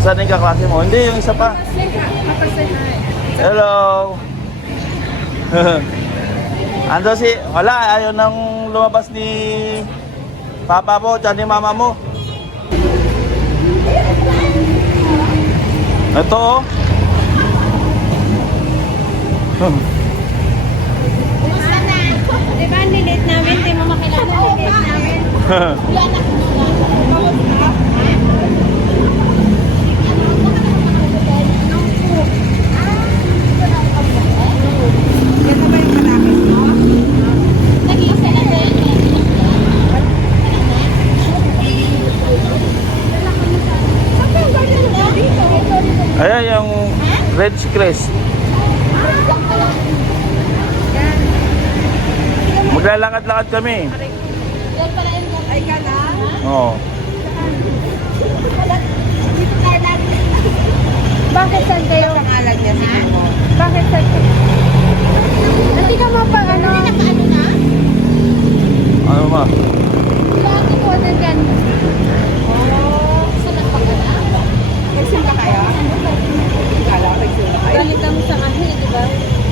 Nasaan yung kaklase mo? Hindi, yung isa pa. Hello. Ando si, wala, ayaw nang lumabas ni papa mo, tsaka ni mama mo. Ito oh. Kumusta na? Diba, nilate namin, di mo makilala, nilate namin. Wala na. Ayan yung red crest. Maglalakad-lakad kami. Ay ka na? Oo. Bakit saan kayo? Pangalan niya si Mimo. Bakit saan kayo? Hindi ka mapang ano? Hindi naka-ano na? Ano ba? Lagi ko na dyan. Oh, saan nagpagana? Nagsimba kayo? Galing kami sa Ahi, di ba?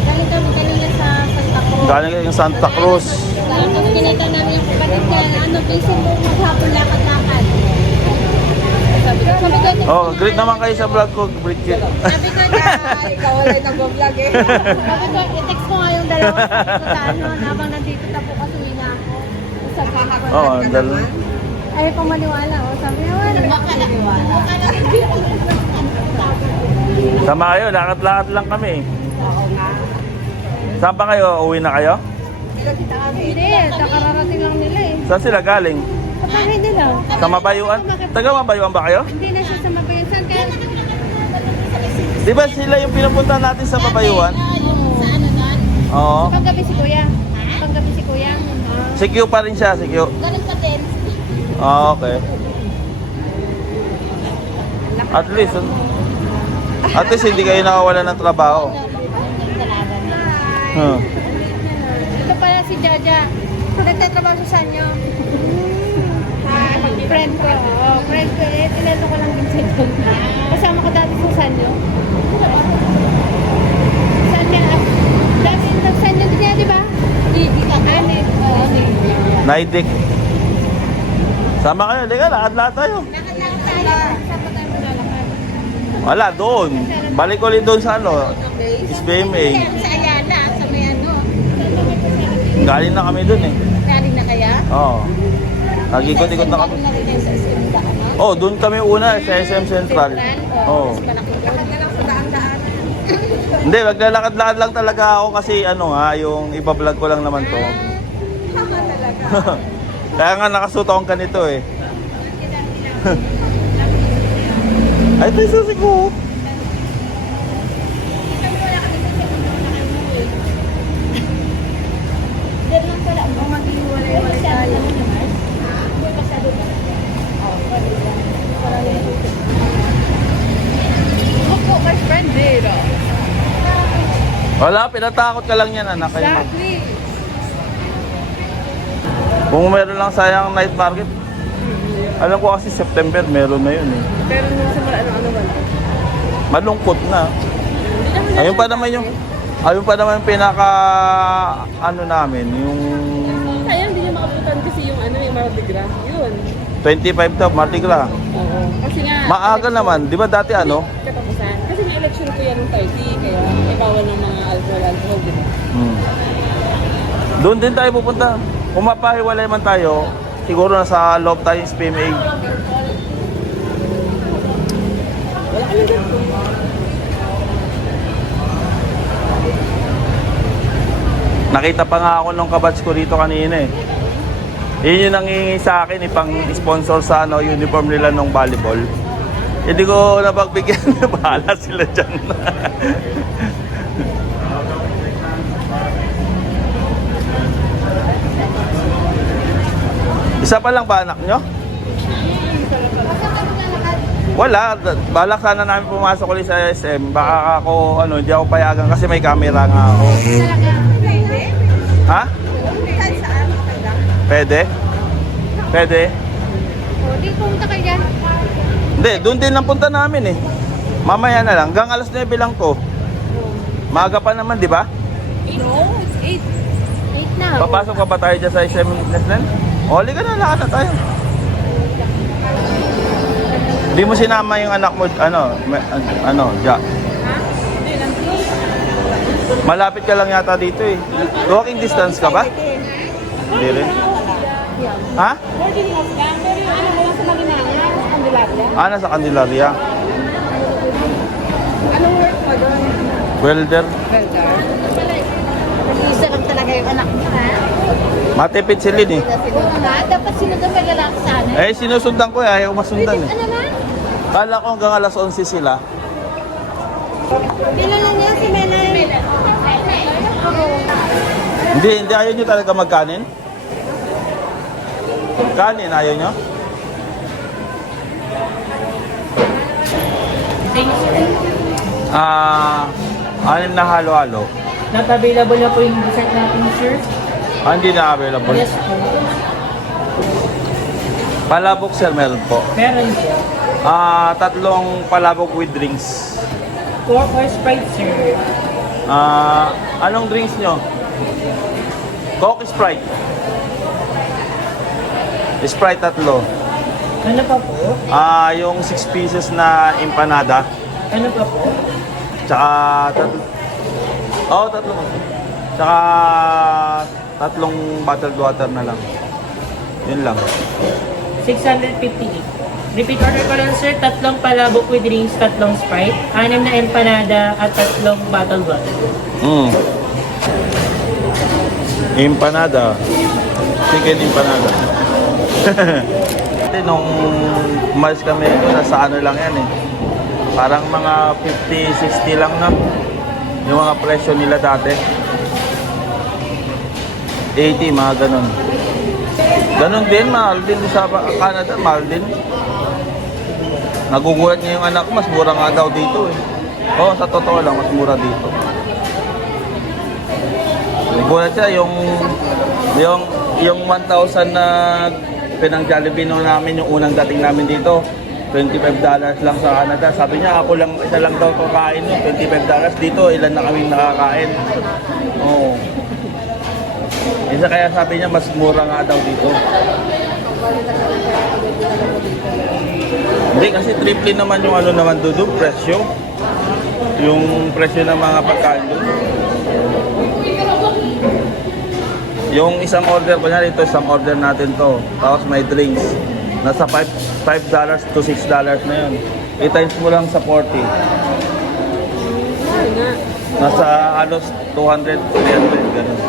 Galing kami kanina sa Santa Cruz. Galing yung Santa Cruz. Galing kami kinita namin yung kapatid ka na ano, busy mo maghapon lakad-lakad. Sabi ko, Oh, great naman kayo sa vlog ko, Bridget. sabi ko na, ikaw wala nag-vlog eh. Sabi ko, i-text ko nga yung dalawa. Sabi ko sa ano, habang nandito na po kasi uwi na ako. Sabi ko, Oo, dalawa. ayaw ko maniwala. Oh. Sabi ko, wala. Maniwala. Sama kayo, lakad-lakad lang kami. Saan pa kayo? Uwi na kayo? Hindi, nakararating lang nila eh. Saan sila galing? Sa bahay nila. Sa Mabayuan? Taga Mabayuan ba kayo? Hindi na siya sa Mabayan. Saan kaya? Di ba sila yung pinupunta natin sa Mabayuan? Sa ano nun? Oo. Panggabi si Kuya. Panggabi si Kuya. Si Q pa rin siya, si Q. Ganun pa din. Ah, okay. At least hindi kayo nakawala ng trabaho. Huh. Ito pala si Jaja. Nagtatrabaho sa Sanyo. Friend ko. Oh, friend ko. Eh, tinalo ko lang din sa ito. Kasama ko dati sa Sanyo. Sanyo. Dati sa Sanyo din niya, di ba? Hindi ka. Anik. Naidik. Sama kayo, di ka, lakad-lakad tayo. Nakalakan tayo. Saan pa tayo maglalakad? Wala, doon. Balik ulit doon sa ano, SBMA. Sa Ayala, sa may ano. Galing na kami doon eh. Galing na kaya? Oo. Nag-ikot-ikot na kami. Galing na rin yan sa Eskinda, ano? Oh, doon kami una sa SM Central. Oo. Mas malaki doon. Huwag na lang sa daan-daan. Hindi, maglalakad-lakad lang talaga ako kasi ano nga, yung ipa-vlog ko lang naman to. Tama talaga. Kaya nga nakasuot akong ganito eh. Ay, ito yung susi ko. Diyan lang pala. Kung maghiwalay-walay tayo. Opo, my friend dito. Wala, pinatakot ka lang yan, anak. Exactly. Kung meron lang sayang night market, alam ko kasi September meron na yun eh. Pero nung sa ano wala. Malungkot na. Ayun pa naman yung pinaka ano namin, yung Sayang hindi niya makabutan kasi yung ano yung Mardi Gras. Yun. 25 daw, Mardi Gras. Oo. Kasi nga Maaga naman, di ba dati ano? katapusan. Kasi may election ko yan ng 30 kaya may bawal ng mga alcohol, di ba? Doon din tayo pupunta. Kung mapahiwalay man tayo, siguro nasa loob tayo sa PMA. Wala kami dyan. Nakita pa nga ako nung kabatch ko dito kanina eh. Yun yung nangingi sa akin, ipang-sponsor sa ano, uniform nila nung volleyball. Hindi ko napagbigyan, bahala sila dyan. Isa pa lang ba anak nyo? Wala, balak sana namin pumasok ulit sa SM. Baka ako, ano, hindi ako payagan kasi may camera nga ako. Ha? Pwede? Pwede? O, di pumunta kayo dyan. Hindi, doon din lang punta namin eh. Mamaya na lang, hanggang alas 9 lang to. Maaga pa naman, di ba? No, it's 8 na. Papasok pa ba tayo dyan sa SM Neslen? O, halika na, lakad na tayo. Hindi mo sinama yung anak mo, Ja. Malapit ka lang yata dito eh. Walking distance ka ba? Hindi rin. Ha? 14 months lang, pero yung ano mo lang sa Malinaya, sa Candelaria. Nasa Candelaria. Anong work mo doon? Welder. Welder. Isa lang talaga yung anak mo, ha? Matipid si Lynn eh. Oo nga, dapat sinundan may lalaki sana. Eh, sinusundan ko eh. Ayaw masundan eh. Ano man? Kala ko hanggang alas 11 sila. Bilang lang niya si Melay. Hindi ayaw nyo talaga magkanin? Kanin, ayaw nyo? Anim na halo-halo. Not available na po yung dessert natin, sir. Hindi na available. Yes po. Palabok sir, meron po. Meron po. 3 palabok with drinks. 4 or Sprite, sir. Anong drinks nyo? Coke, Sprite. Sprite 3. Ano pa po? Yung 6 pieces na empanada. Ano pa po? Tsaka 3. Oo, 3. Tsaka 3 bottled water na lang. Yun lang. 658. Repeat order ko lang, sir. 3 palabok with drinks, 3 Sprite, 6 na empanada, at 3 bottled water. Empanada. Chicken empanada. Nung umalis kami ito, nasa ano lang yan eh. Parang mga 50-60 lang na. Yung mga presyo nila dati. 80, mga ganun. Ganun din, mahal din sa Canada, mahal din. Nagugulat niya yung anak ko, mas mura nga daw dito eh. Oo, sa totoo lang, mas mura dito. Nagugulat siya, yung 1,000 na pinang-Jollibee namin, yung unang dating namin dito, $25 lang sa Canada. Sabi niya, ako lang, isa lang daw kakain nun, $25. Dito, ilan na kaming nakakain. Oo. Isa kaya sabi niya, mas mura nga daw dito. Hindi, kasi triple naman yung ano naman doon, presyo. Yung presyo ng mga pagkain doon. Yung isang order, kunyari ito, isang order natin to. Tapos may drinks. Nasa $5 to $6 na yun. I-times mo lang sa 40. Nasa halos 200, 300, ganun.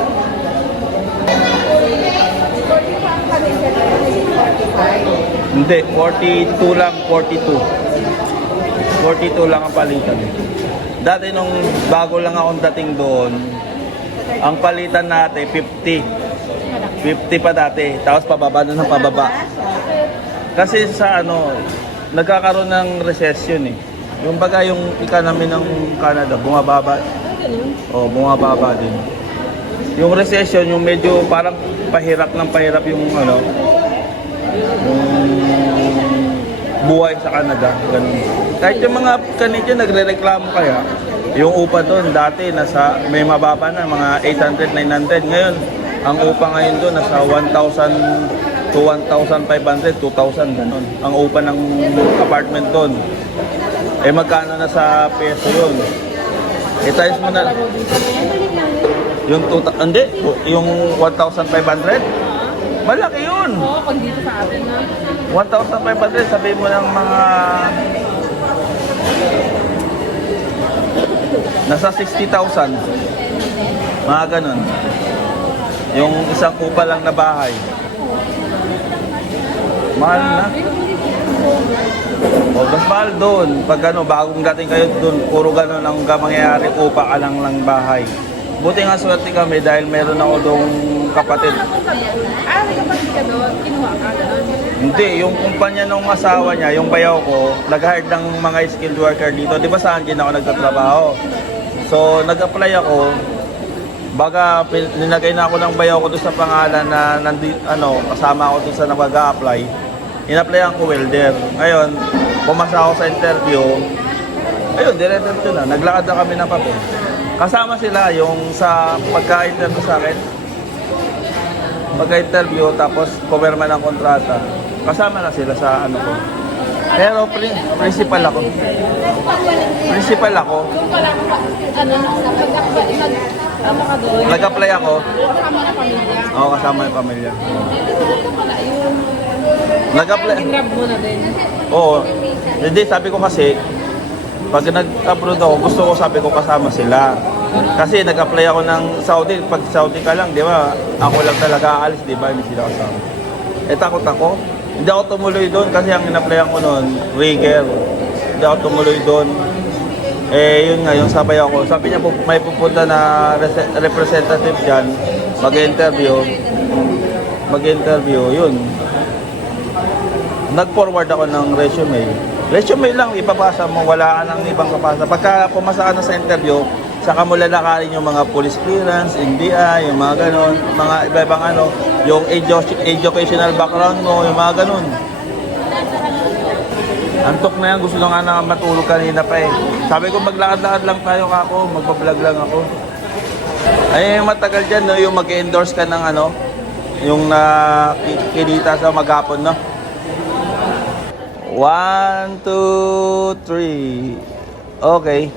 Hindi, 42 lang, 42. 42 lang ang palitan. Dati nung bago lang akong dating doon, ang palitan natin 50. 50 pa dati, tapos pababa na ng pababa. Kasi sa ano, nagkakaroon ng recession eh. Yung baga yung economy ng Canada, bumababa. Oh, bumababa din. Yung recession, yung medyo parang pahirap yung ano, yung buhay sa Canada, ganun. Kahit yung mga Canadian nagrereklamo kaya, yung upa doon dati may mababa na mga 800, 900. Ngayon, ang upa ngayon doon nasa 1,000 to 1,500, 2,000 ganun. Ang upa ng apartment doon. Eh magkano na sa peso yun? I-times mo na. Yung hindi, yung 1,500? Malaki yun. Oo, pag dito sa atin na. 1,500, sabihin mo ng mga nasa 60,000. Mga ganun. Yung isang upa lang na bahay. Mahal na. O, mas mahal doon. Pag ano, bagong dating kayo doon, puro ganun ang mangyayari, upa ka lang bahay. Buti nga swerte kami dahil meron ako doong kapatid. May kapatid ka doon, kinuha ka doon. Hindi, yung kumpanya ng asawa niya, yung bayaw ko, nag-hire ng mga skilled worker dito. Di ba saan din ako nagtatrabaho? So, nag-apply ako. Baga, ninagay na ako ng bayaw ko doon sa pangalan na kasama ako doon sa nag-a-apply. In-applyan ko welder. Ngayon, pumasa ako sa interview, ayun, dire-diretso na. Naglakad na kami ng papel. Kasama sila yung sa pagka-interview sa akin. Pagka-interview, tapos pumirma ng kontrata. Kasama na sila sa ano ko. Pero principal ako. Principal ako. Doon pala ako, ano ka doon? Nag-apply ako. Kasama na pamilya. Oo, kasama yung pamilya. Ito pala, yung Nag-apply. grab mo na din. Oo. Hindi, sabi ko kasi, pag nag-abroad ako, gusto ko sabi ko kasama sila. Kasi nag-apply ako ng Saudi. Pag Saudi ka lang, di ba? Ako lang talaga aalis, di ba? Hindi sila kasama. Eh, takot ako. Hindi ako tumuloy doon kasi ang in-applyan ko noon, rigger. Hindi ako tumuloy doon. Eh, yun nga, yung sabay ako. Sabi niya, may pupunta na representative dyan, mag-interview, yun. Nag-forward ako ng resume. Resume lang, ipapasa mo, wala ka nang ibang kapasa. Pagka pumasa ka na sa interview, saka mo lalakarin yung mga police clearance, NBI, yung mga ganon, mga iba-ibang ano, yung educational background mo, yung mga ganon. Antok na yan, gusto na nga na matulog kanina pa eh. Sabi ko maglakad-lakad lang tayo kako, magpa-vlog lang ako. Ay, matagal dyan, no, yung mag-endorse ka ng ano, yung kinita sa maghapon, no? 1, 2, 3. Okay.